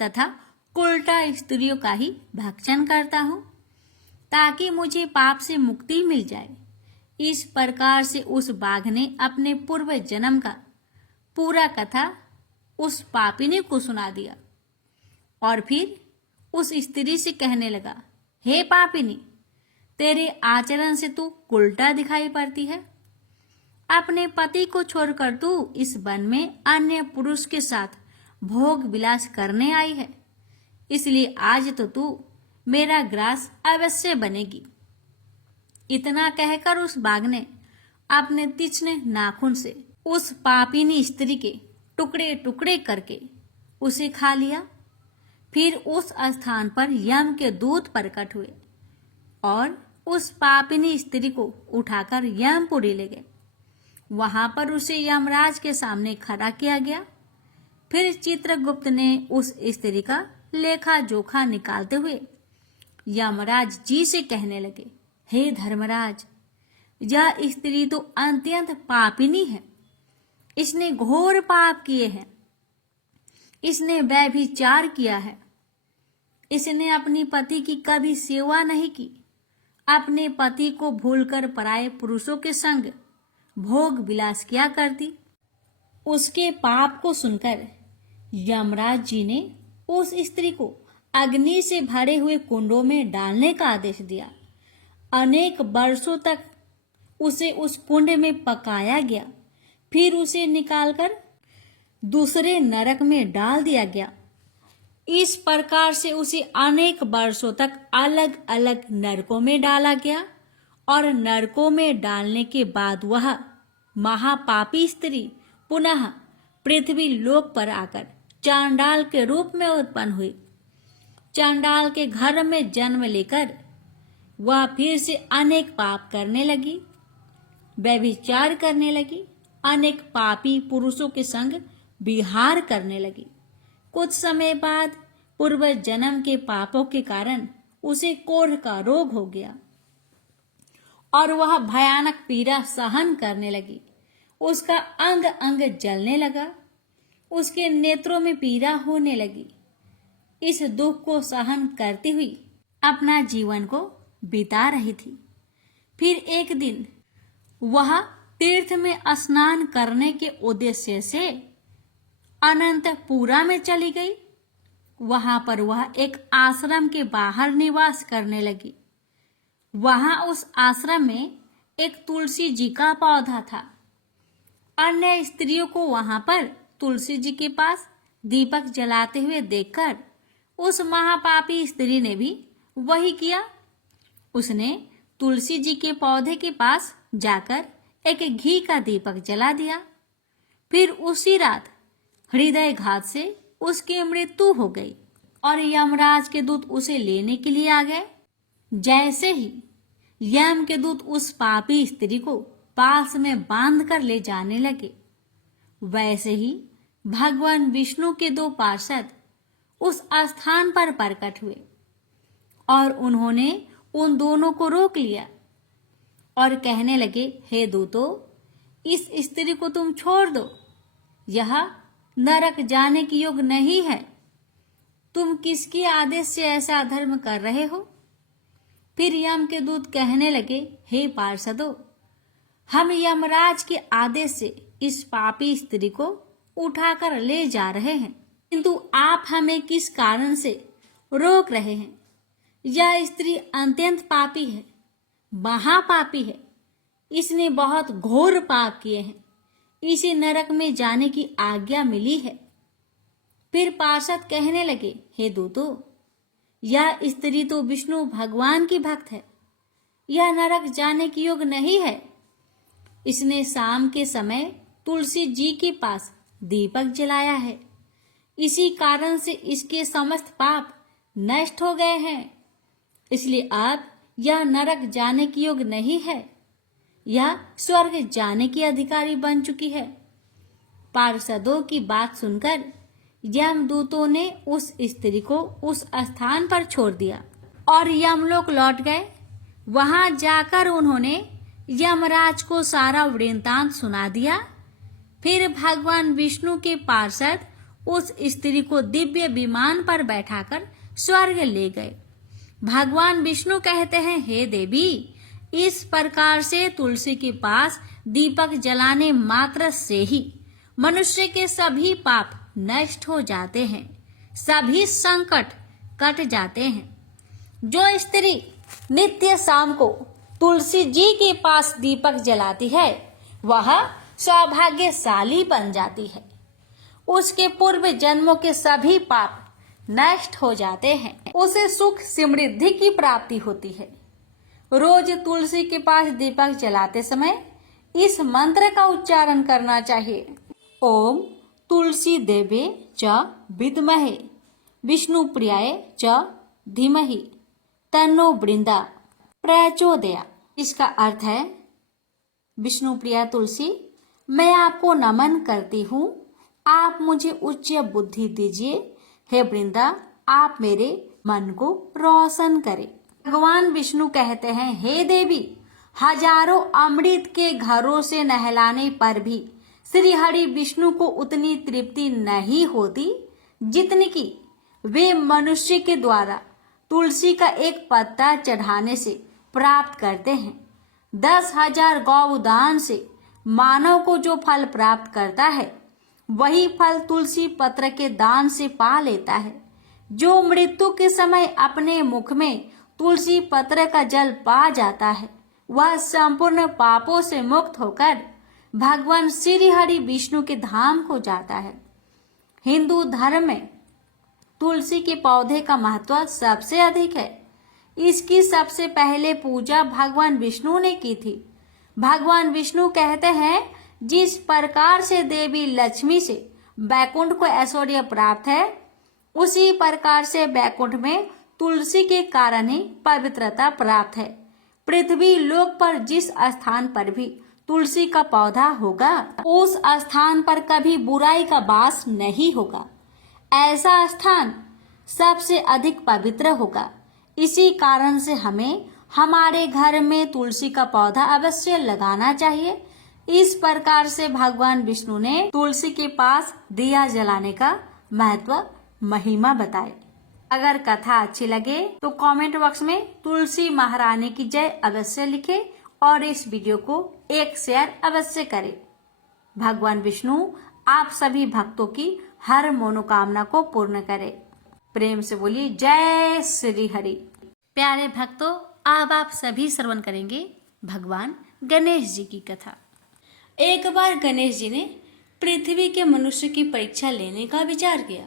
तथा उल्टा स्त्रियों का ही भक्षण करता हूँ ताकि मुझे पाप से मुक्ति मिल जाए। इस प्रकार से उस बाघ ने अपने पूर्व जन्म का पूरा कथा उस पापिनी को सुना दिया और फिर उस स्त्री से कहने लगा, हे पापिनी, तेरे आचरण से तू उल्टा दिखाई पड़ती है। अपने पति को छोड़कर तू इस वन में अन्य पुरुष के साथ भोग विलास करने आई है। इसलिए आज तो तू मेरा ग्रास अवश्य बनेगी। इतना कहकर उस बाघ ने अपने तीक्ष्ण नाखून से उस पापिनी स्त्री के टुकड़े टुकड़े करके उसे खा लिया। फिर उस स्थान पर यम के दूत प्रकट हुए और उस पापिनी स्त्री को उठाकर यमपुरी ले गए। वहां पर उसे यमराज के सामने खड़ा किया गया। फिर चित्रगुप्त ने उस स्त्री का लेखा जोखा निकालते हुए यमराज जी से कहने लगे, हे धर्मराज, यह स्त्री तो अत्यंत पापिनी है। इसने घोर पाप किए हैं। इसने व्यभिचार किया है। इसने अपनी पति की कभी सेवा नहीं की। अपने पति को भूलकर पराये पुरुषों के संग भोग विलास किया करती। उसके पाप को सुनकर यमराज जी ने उस स्त्री को अग्नि से भरे हुए कुंडों में डालने का आदेश दिया। अनेक वर्षों तक उसे उस कुंड में पकाया गया। फिर उसे निकालकर दूसरे नरक में डाल दिया गया। इस प्रकार से उसे अनेक वर्षों तक अलग अलग नरकों में डाला गया और नरकों में डालने के बाद वह महापापी स्त्री पुनः पृथ्वी लोक पर आकर चांडाल के रूप में उत्पन्न हुई। चांडाल के घर में जन्म लेकर वह फिर से अनेक पाप करने लगी, व्यभिचार करने लगी, अनेक पापी पुरुषों के संग विहार करने लगी। कुछ समय बाद पूर्व जन्म के पापों के कारण उसे कोढ़ का रोग हो गया और वह भयानक पीड़ा सहन करने लगी। उसका अंग अंग जलने लगा। उसके नेत्रों में पीड़ा होने लगी। इस दुख को सहन करती हुई अपना जीवन को बिता रही थी। फिर एक दिन वह तीर्थ में स्नान करने के उद्देश्य से अनंतपुरा में चली गई। वहां पर वह एक आश्रम के बाहर निवास करने लगी। वहां उस आश्रम में एक तुलसी जी का पौधा था। अन्य स्त्रियों को वहां पर तुलसी जी के पास दीपक जलाते हुए देखकर उस महापापी स्त्री ने भी वही किया। उसने तुलसी जी के पौधे के पास जाकर एक घी का दीपक जला दिया। फिर उसी रात हृदयघात से उसकी मृत्यु हो गई और यमराज के दूत उसे लेने के लिए आ गए। जैसे ही यम के दूत उस पापी स्त्री को पास में बांध कर ले जाने लगे, वैसे ही भगवान विष्णु के दो पार्षद उस स्थान पर प्रकट हुए और उन्होंने उन दोनों को रोक लिया और कहने लगे, हे दूतों, इस स्त्री को तुम छोड़ दो, यह नरक जाने की योग्य नहीं है। तुम किसके आदेश से ऐसा अधर्म कर रहे हो? फिर यम के दूत कहने लगे, हे पार्षदों, हम यमराज के आदेश से इस पापी स्त्री को उठाकर ले जा रहे हैं, किंतु आप हमें किस कारण से रोक रहे हैं? यह स्त्री अत्यंत पापी है, महापापी है। इसने बहुत घोर पाप किए हैं, इसे नरक में जाने की आज्ञा मिली है। फिर पार्षद कहने लगे, हे दूतों, यह स्त्री तो विष्णु भगवान की भक्त है, यह नरक जाने की योग्य नहीं है। इसने शाम के समय तुलसी जी के पास दीपक जलाया है, इसी कारण से इसके समस्त पाप नष्ट हो गए हैं। इसलिए अब यह नरक जाने की योग्य नहीं है, यह स्वर्ग जाने की अधिकारी बन चुकी है। पार्षदों की बात सुनकर यमदूतों ने उस स्त्री को उस स्थान पर छोड़ दिया और यमलोक लौट गए। वहां जाकर उन्होंने यमराज को सारा वृत्तांत सुना दिया। फिर भगवान विष्णु के पार्षद उस स्त्री को दिव्य विमान पर बैठाकर स्वर्ग ले गए। भगवान विष्णु कहते हैं, हे देवी, इस प्रकार से तुलसी के पास दीपक जलाने मात्र से ही मनुष्य के सभी पाप नष्ट हो जाते हैं, सभी संकट कट जाते हैं। जो स्त्री नित्य शाम को तुलसी जी के पास दीपक जलाती है, वह सौभाग्यशाली बन जाती है। उसके पूर्व जन्मों के सभी पाप नष्ट हो जाते हैं, उसे सुख समृद्धि की प्राप्ति होती है। रोज तुलसी के पास दीपक जलाते समय इस मंत्र का उच्चारण करना चाहिए। ओम तुलसी देवे च विद्महे विष्णुप्रियाय च धीमहि तन्नो बृंदा प्रचोदया। इसका अर्थ है, विष्णुप्रिया तुलसी, मैं आपको नमन करती हूँ, आप मुझे उच्च बुद्धि दीजिए। हे वृंदा, आप मेरे मन को रोशन करें। भगवान विष्णु कहते हैं, हे देवी, हजारों अमृत के घरों से नहलाने पर भी श्री हरि विष्णु को उतनी तृप्ति नहीं होती जितनी कि वे मनुष्य के द्वारा तुलसी का एक पत्ता चढ़ाने से प्राप्त करते हैं। 10,000 गौदान से मानव को जो फल प्राप्त करता है, वही फल तुलसी पत्र के दान से पा लेता है। जो मृत्यु के समय अपने मुख में तुलसी पत्र का जल पा जाता है, वह संपूर्ण पापों से मुक्त होकर भगवान श्री हरि विष्णु के धाम को जाता है। हिंदू धर्म में तुलसी के पौधे का महत्व सबसे अधिक है। इसकी सबसे पहले पूजा भगवान विष्णु ने की थी। भगवान विष्णु कहते हैं, जिस प्रकार से देवी लक्ष्मी से बैकुंठ को ऐश्वर्य प्राप्त है, उसी प्रकार से बैकुंठ में तुलसी के कारण ही पवित्रता प्राप्त है। पृथ्वी लोक पर जिस स्थान पर भी तुलसी का पौधा होगा, उस स्थान पर कभी बुराई का वास नहीं होगा। ऐसा स्थान सबसे अधिक पवित्र होगा। इसी कारण से हमें हमारे घर में तुलसी का पौधा अवश्य लगाना चाहिए। इस प्रकार से भगवान विष्णु ने तुलसी के पास दिया जलाने का महत्व, महिमा बताए। अगर कथा अच्छी लगे तो कमेंट बॉक्स में तुलसी महारानी की जय अवश्य लिखें और इस वीडियो को एक शेयर अवश्य करें। भगवान विष्णु आप सभी भक्तों की हर मनोकामना को पूर्ण करें। प्रेम से बोलिए जय श्री हरि। प्यारे भक्तों, अब आप सभी श्रवण करेंगे भगवान गणेश जी की कथा। एक बार गणेश जी ने पृथ्वी के मनुष्य की परीक्षा लेने का विचार किया।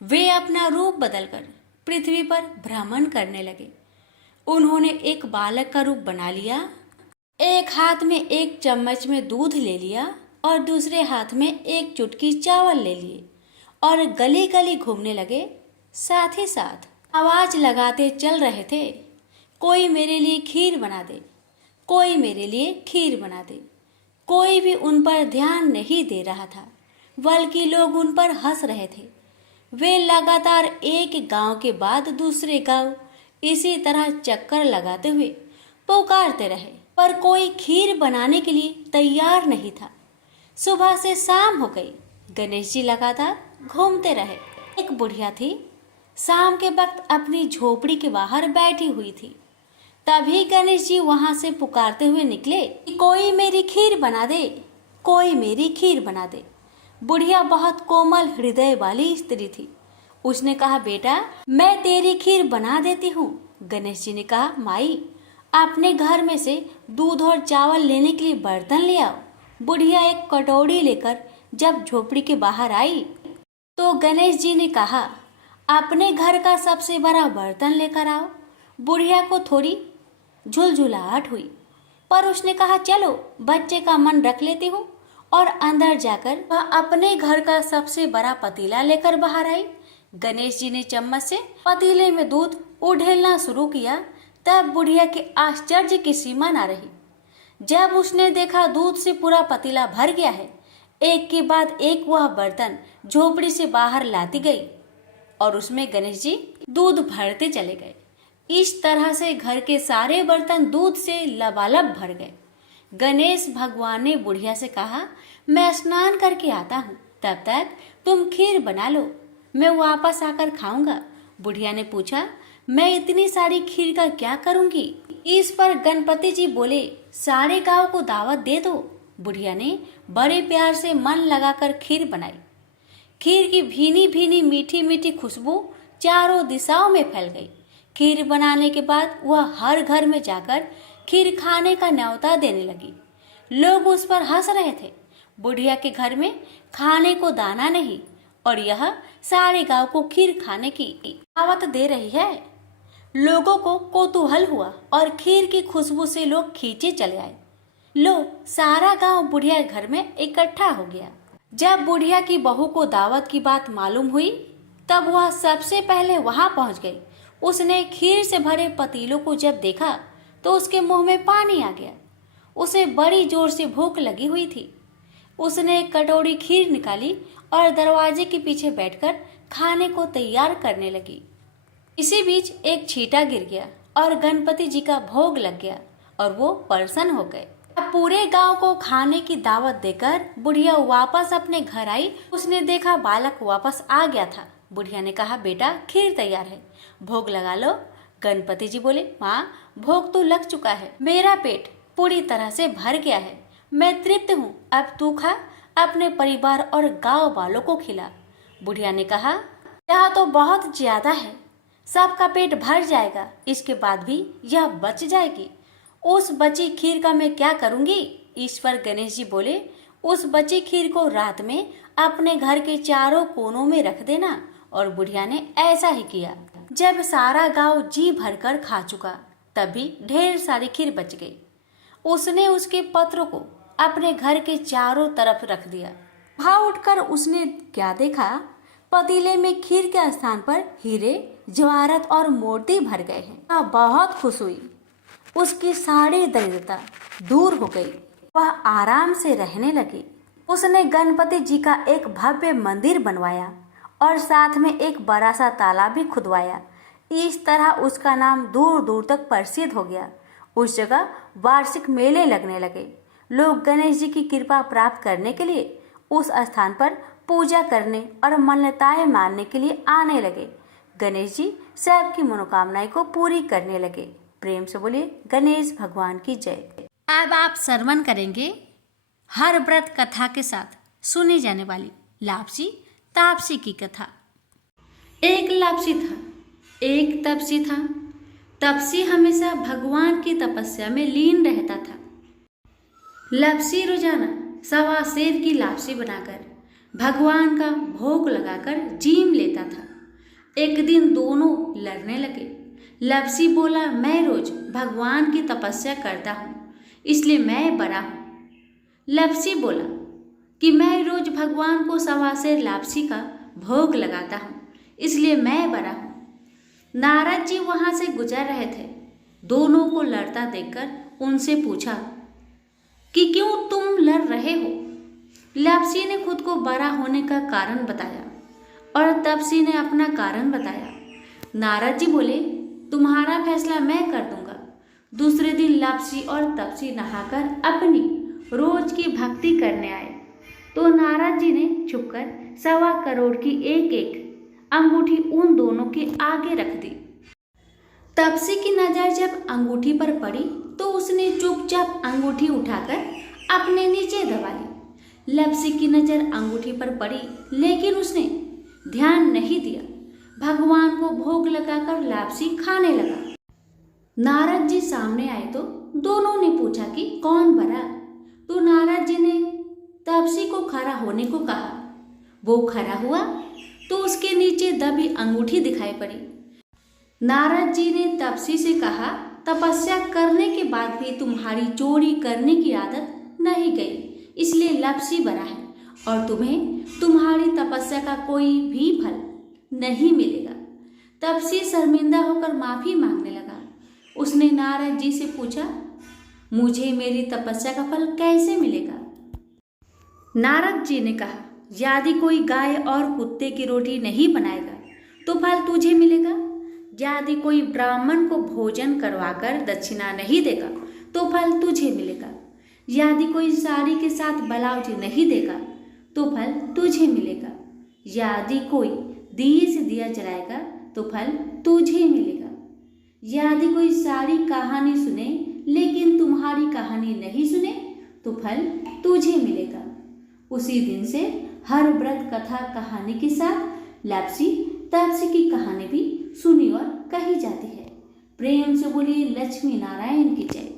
वे अपना रूप बदलकर पृथ्वी पर भ्रमण करने लगे। उन्होंने एक बालक का रूप बना लिया। एक हाथ में एक चम्मच में दूध ले लिया और दूसरे हाथ में एक चुटकी चावल ले लिए और गली गली घूमने लगे। साथ ही साथ आवाज लगाते चल रहे थे, कोई मेरे लिए खीर बना दे, कोई मेरे लिए खीर बना दे। कोई भी उन पर ध्यान नहीं दे रहा था, बल्कि लोग उन पर हंस रहे थे। वे लगातार एक गांव के बाद दूसरे गांव इसी तरह चक्कर लगाते हुए पुकारते रहे, पर कोई खीर बनाने के लिए तैयार नहीं था। सुबह से शाम हो गई, गणेश जी लगातार घूमते रहे। एक बुढ़िया थी, शाम के वक्त अपनी झोपड़ी के बाहर बैठी हुई थी। तभी गणेश जी वहां से पुकारते हुए निकले कि कोई मेरी खीर बना दे, कोई मेरी खीर बना दे। बुढ़िया बहुत कोमल हृदय वाली स्त्री थी। उसने कहा, बेटा मैं तेरी खीर बना देती हूँ। गणेश जी ने कहा, माई अपने घर में से दूध और चावल लेने के लिए बर्तन ले आओ। बुढ़िया एक कटोरी लेकर जब झोपड़ी के बाहर आई तो गणेश जी ने कहा, अपने घर का सबसे बड़ा बर्तन लेकर आओ। बुढ़िया को थोड़ी झुलझुलाहट हुई, पर उसने कहा, चलो बच्चे का मन रख लेती हूँ, और अंदर जाकर वह अपने घर का सबसे बड़ा पतीला लेकर बाहर आई। गणेश जी ने चम्मच से पतीले में दूध उड़ेलना शुरू किया। तब बुढ़िया के आश्चर्य की सीमा न रही। जब उसने देखा दूध से पूरा पतीला भर गया है, एक के बाद एक वह बर्तन झोपड़ी से बाहर लाती गई और उसमें गणेश जी दूध भरते चले गए। इस तरह से घर के सारे बर्तन दूध से लबालब भर गए। गणेश भगवान ने बुढ़िया से कहा, मैं स्नान करके आता हूँ, तब तक तुम खीर बना लो, मैं वापस आकर खाऊंगा। बुढ़िया ने पूछा, मैं इतनी सारी खीर का क्या करूंगी? इस पर गणपति जी बोले, सारे गांव को दावत दे दो। बुढ़िया ने बड़े प्यार से मन लगाकर खीर बनाई। खीर की भीनी भीनी मीठी मीठी खुशबू चारों दिशाओं में फैल गई। खीर बनाने के बाद वह हर घर में जाकर खीर खाने का न्योता देने लगी। लोग उस पर हंस रहे थे। बुढ़िया के घर में खाने को दाना नहीं और यह सारे गांव को खीर खाने की दावत दे रही है। लोगों को कौतूहल हुआ और खीर की खुशबू से लोग खींचे चले आए। लो, सारा गांव बुढ़िया घर में इकट्ठा हो गया। जब बुढ़िया की बहू को दावत की बात मालूम हुई, तब वह सबसे पहले वहां पहुंच गई। उसने खीर से भरे पतीलों को जब देखा तो उसके मुंह में पानी आ गया। उसे बड़ी जोर से भूख लगी हुई थी। उसने एक कटोरी खीर निकाली और दरवाजे के पीछे बैठकर खाने को तैयार करने लगी। इसी बीच एक छींटा गिर गया और गणपति जी का भोग लग गया और वो प्रसन्न हो गए। अब पूरे गांव को खाने की दावत देकर बुढ़िया वापस अपने घर आई। उसने देखा बालक वापस आ गया था। बुढ़िया ने कहा, बेटा खीर तैयार है, भोग लगा लो। गणपति जी बोले, माँ भोग तो लग चुका है, मेरा पेट पूरी तरह से भर गया है, मैं तृप्त हूँ, अब तू खा, अपने परिवार और गांव वालों को खिला। बुढ़िया ने कहा, यह तो बहुत ज्यादा है, सबका पेट भर जाएगा, इसके बाद भी यह बच जाएगी। उस बची खीर का मैं क्या करूंगी? इस पर गणेश जी बोले, उस बची खीर को रात में अपने घर के चारों कोनों में रख देना। और बुढ़िया ने ऐसा ही किया। जब सारा गांव जी भरकर खा चुका, तब भी ढेर सारी खीर बच गई। उसने उसके पत्र को अपने घर के चारों तरफ रख दिया। वहां उठकर उसने क्या देखा? पतीले में खीर के स्थान पर हीरे, जवाहरात और मोती भर गए हैं। बहुत खुश हुई। उसकी सारी दरिद्रता दूर हो गई। वह आराम से रहने लगी। उसने गणपति जी का एक भव्य मंदिर बनवाया और साथ में एक बड़ा सा तालाब भी खुदवाया। इस तरह उसका नाम दूर दूर तक प्रसिद्ध हो गया। उस जगह वार्षिक मेले लगने लगे। लोग गणेश जी की कृपा प्राप्त करने के लिए उस स्थान पर पूजा करने और मान्यताएं मानने के लिए आने लगे। गणेश जी सबकी मनोकामनाएं को पूरी करने लगे। प्रेम से बोलिए गणेश भगवान की जय। अब आप श्रवण करेंगे हर व्रत कथा के साथ सुनी जाने वाली लापसी तापसी की कथा। एक लापसी था, एक तपसी था। तपसी हमेशा भगवान की तपस्या में लीन रहता था। लापसी रोजाना सवा सेर की लापसी बनाकर भगवान का भोग लगाकर जीम लेता था। एक दिन दोनों लड़ने लगे। लापसी बोला, मैं रोज भगवान की तपस्या करता हूँ, इसलिए मैं बड़ा हूँ। लापसी बोला कि मैं रोज भगवान को सवा सेर लापसी का भोग लगाता हूँ, इसलिए मैं बड़ा हूँ। नारद जी वहां से गुजर रहे थे। दोनों को लड़ता देखकर उनसे पूछा, कि क्यों तुम लड़ रहे हो। लापसी ने खुद को बड़ा होने का कारण बताया और तपसी ने अपना कारण बताया। नारद जी बोले, तुम्हारा फैसला मैं कर दूंगा। दूसरे दिन लापसी और तपसी नहाकर अपनी रोज की भक्ति करने आए तो नारद जी ने छुपकर 1.25 करोड़ की एक एक अंगूठी उन दोनों के आगे रख दी। तपसी की नजर जब अंगूठी पर पड़ी तो उसने चुपचाप अंगूठी उठाकर अपने नीचे दबा ली। लापसी की नजर अंगूठी पर पड़ी लेकिन उसने ध्यान नहीं दिया। भगवान को भोग लगाकर लापसी खाने लगा। नारद जी सामने आए तो दोनों ने पूछा कि कौन बड़ा। तो नारद जी ने तपसी को खड़ा होने को कहा। वो खड़ा हुआ तो उसके नीचे दबी अंगूठी दिखाई पड़ी। नारद जी ने तपसी से कहा, तपस्या करने के बाद भी तुम्हारी चोरी करने की आदत नहीं गई, इसलिए लापसी बड़ा है और तुम्हें तुम्हारी तपस्या का कोई भी फल नहीं मिलेगा। तपसी शर्मिंदा होकर माफी मांगने लगा। उसने नारद जी से पूछा, मुझे मेरी तपस्या का फल कैसे मिलेगा। नारद जी ने कहा, यदि कोई गाय और कुत्ते की रोटी नहीं बनाएगा तो फल तुझे मिलेगा। यदि कोई ब्राह्मण को भोजन करवाकर दक्षिणा नहीं देगा तो फल तुझे मिलेगा। यदि कोई साड़ी के साथ ब्लाउज नहीं देगा तो फल तुझे मिलेगा। यदि कोई दिए से दिया जलाएगा तो फल तुझे मिलेगा। यदि कोई सारी कहानी सुने लेकिन तुम्हारी कहानी नहीं सुने तो फल तुझे मिलेगा। उसी दिन से हर व्रत कथा कहानी के साथ लापसी तपसी की कहानी भी सुनी और कही जाती है। प्रेम से बोलिए लक्ष्मी नारायण की जय।